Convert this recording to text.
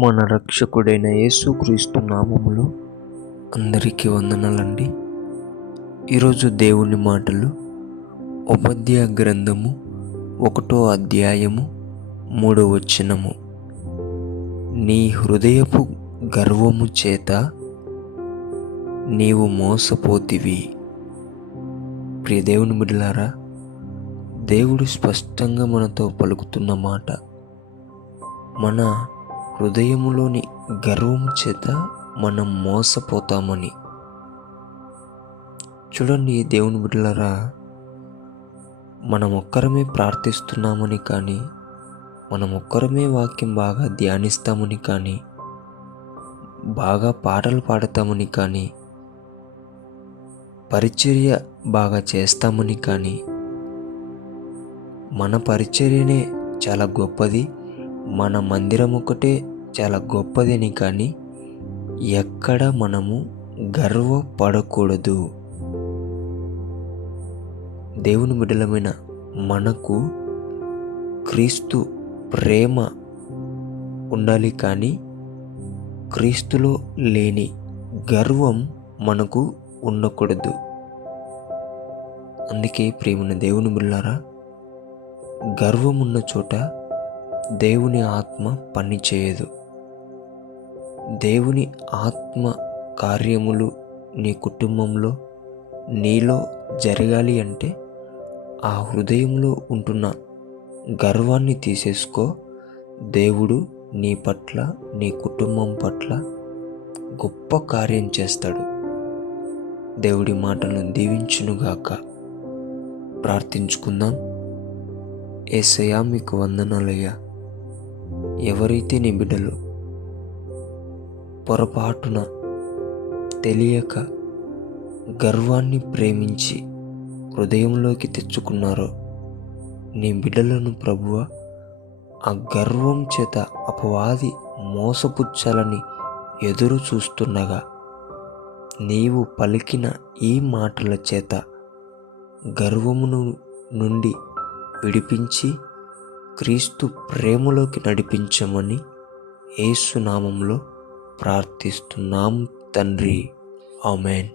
మన రక్షకుడైన యేసుక్రీస్తు నామములో అందరికీ వందనాలండి. ఈరోజు దేవుని మాటలు ఉపద్య గ్రంథము 1వ అధ్యాయము 3వ వచనము. నీ హృదయపు గర్వము చేత నీవు మోసపోతివి. ప్రియ దేవుని బిడ్డలారా, దేవుడు స్పష్టంగా మనతో పలుకుతున్న మాట, మన హృదయములోని గర్వం చేత మనం మోసపోతామని. చూడండి దేవుని బిడ్డలారా, మనం ఒక్కరమే ప్రార్థిస్తున్నామని కానీ, మనం ఒక్కరమే వాక్యం బాగా ధ్యానిస్తామని కానీ, బాగా పాటలు పాడతామని కానీ, పరిచర్య బాగా చేస్తామని కానీ, మన పరిచర్యనే చాలా గొప్పది, మన మందిరం ఒకటే చాలా గొప్పదని కానీ ఎక్కడ మనము గర్వపడకూడదు. దేవుని బిడ్డలమైన మనకు క్రీస్తు ప్రేమ ఉండాలి, కానీ క్రీస్తులో లేని గర్వం మనకు ఉండకూడదు. అందుకే ప్రియమైన దేవుని బిడ్డలారా, గర్వం ఉన్న చోట దేవుని ఆత్మ పని చేయదు. దేవుని ఆత్మ కార్యములు నీ కుటుంబంలో, నీలో జరగాలి అంటే ఆ హృదయంలో ఉంటున్న గర్వాన్ని తీసేసుకో. దేవుడు నీ పట్ల, నీ కుటుంబం పట్ల గొప్ప కార్యం చేస్తాడు. దేవుడి మాటలను దీవించునుగాక. ప్రార్థించుకుందాం. యేసయ్యా, మీకు వందనాలయ్యా. ఎవరైతే నీ బిడ్డలు పొరపాటున తెలియక గర్వాన్ని ప్రేమించి హృదయంలోకి తెచ్చుకున్నారో, నీ బిడ్డలను ప్రభువా, ఆ గర్వం చేత అపవాది మోసపుచ్చాలని ఎదురు చూస్తుండగా, నీవు పలికిన ఈ మాటల చేత గర్వమును నుండి విడిపించి క్రీస్తు ప్రేమలోకి నడిపించమని యేసు నామములో ప్రార్థిస్తున్నాం తండ్రి. ఆమేన్.